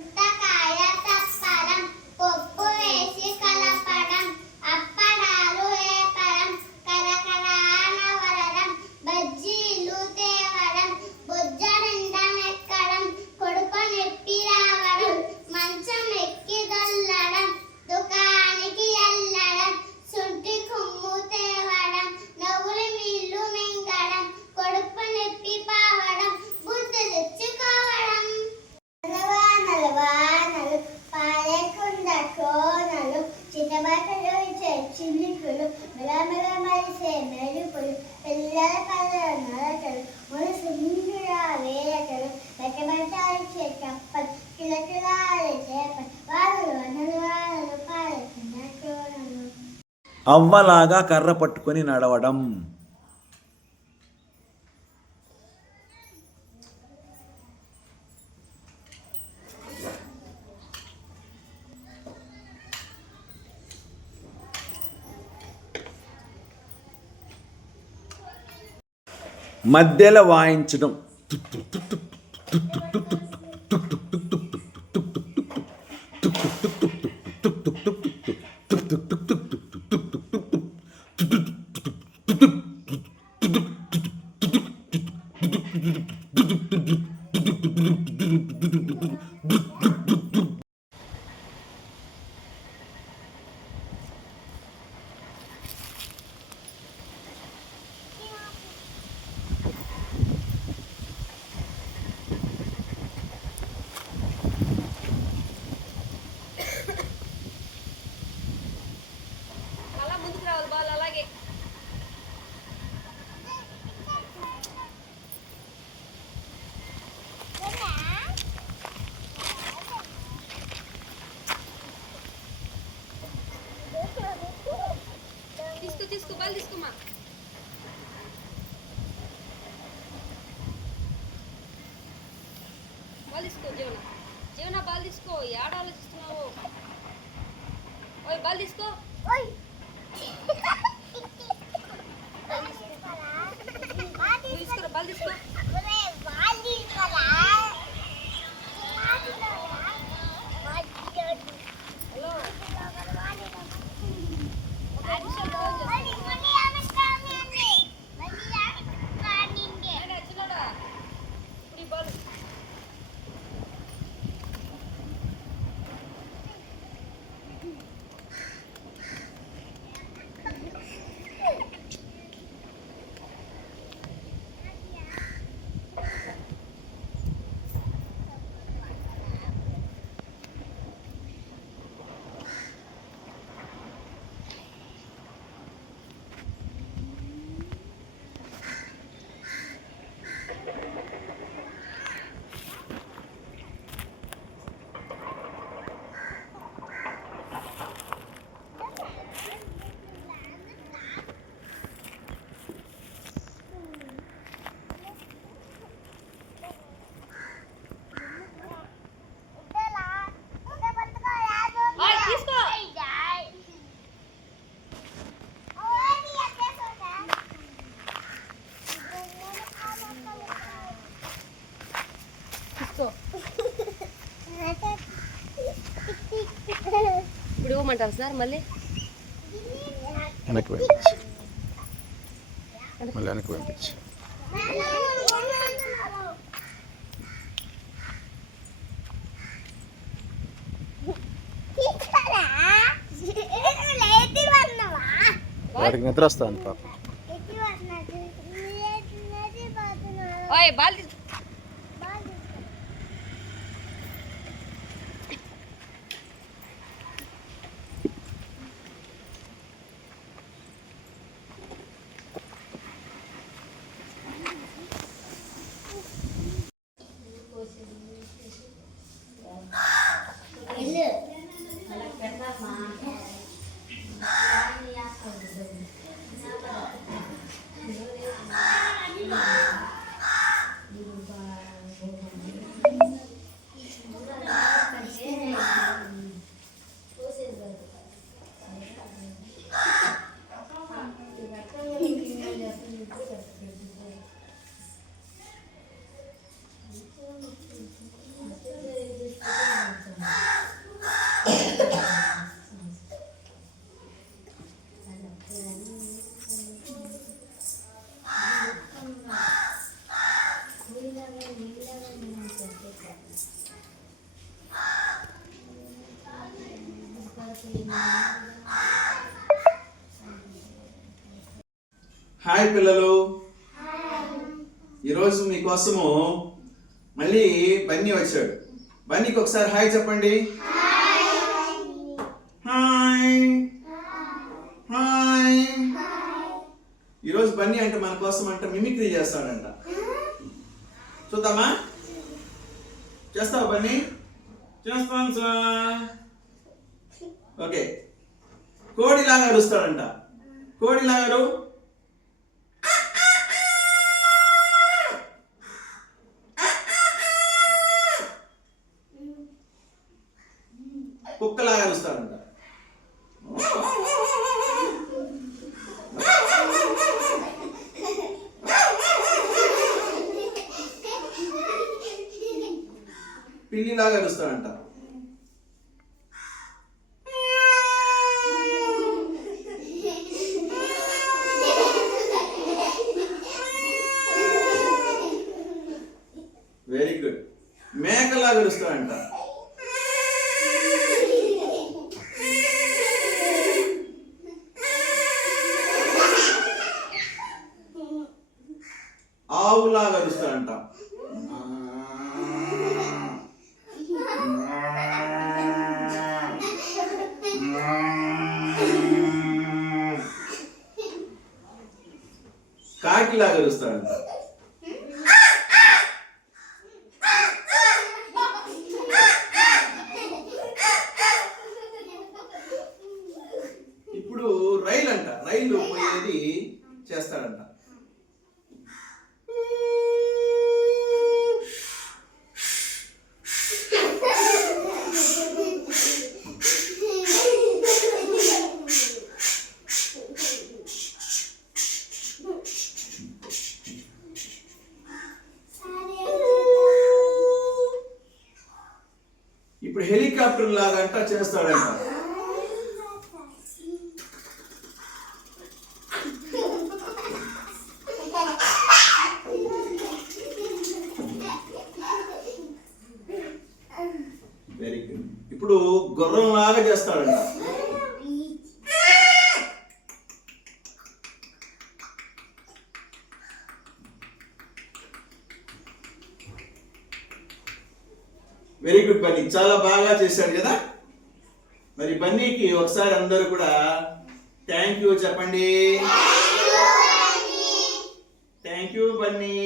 చింతకాయ తప్పడం పప్పు వేసి కలపడం అప్పడాలు వేపడం కరకరానవరడం బజ్జీలు తేవడం బొజ్జ నిండా నెక్కడం కొడుకు నెప్పి రావడం మంచం ఎక్కి దొల్లడం దుకాణానికి వెళ్ళడం శుంఠి కొమ్ము తేవడం నవ్వులు నీళ్లు మింగడం కొడుకు నెప్పి పావడం బుద్ధి తెచ్చుకోవడం వానలు వానలు పాలకుండ కోనలు చిన్నబట్టలు చిన్నికులు మెలమెల మరిసే మెరుపులు పిల్లల పల్లె నరకలు మనసు నిండురా వేరకలు బెట్టబట్టాల్చే కప్పలు కిలకిలాడే చేపలు వానలు వానలు వానలు పాలకుండ కోనలు. అవ్వలాగా కర్ర పట్టుకొని నడవడం. మధ్యలో వాయించడం. తీసుకో బాల్ తీసుకోమా. బాల్ తీసుకో జీవన బాల్ తీసుకో. ఏడ ఆలోచిస్తున్నావు? ఓయ్ బాల్ తీసుకో. తీసుకురా బాల్ తీసుకో. ఇప్పుడు ఇవ్వమంటారు సార్. మళ్ళీ వెనక్కి పంపించి మళ్ళీ వెనక్కి పంపించి వాడికి నిద్ర వస్తుంది పాప. బాల్ హాయ్ పిల్లలు, ఈరోజు మీకోసము మళ్ళీ బన్నీ వచ్చాడు. బన్నీకి ఒకసారి హాయ్ చెప్పండి. Hi hi. ఈరోజు బన్నీ అంటే మన కోసం అంటే మిమిక్రీ చేస్తాడంట. చూద్దామా? చేస్తావా బన్నీ? చేస్తాను సార్. ఓకే, కోడిలాగా అరుస్తాడంట. కోడిలాగా అరు. కుక్కలాగా అరుస్తాడంట. పిల్లిలాగా అరుస్తాడంట. Very good. మేకలాగా అరుస్తాడంట. ఆవులాగా అరుస్తాడంట. కాకిలాగా అరుస్తాడంట. ఇప్పుడు రైలు అంట, రైలు పోయేది చేస్తాడంట. ఇప్పుడు హెలికాప్టర్ లాగంట చేస్తాడంట. Very good. ఇప్పుడు గుర్రం లాగా చేస్తాడంట. వెరీ గుడ్ బన్నీ, చాలా బాగా చేశాడు కదా. మరి బన్నీకి ఒకసారి అందరూ కూడా థ్యాంక్ యూ చెప్పండి. Thank you Bunny.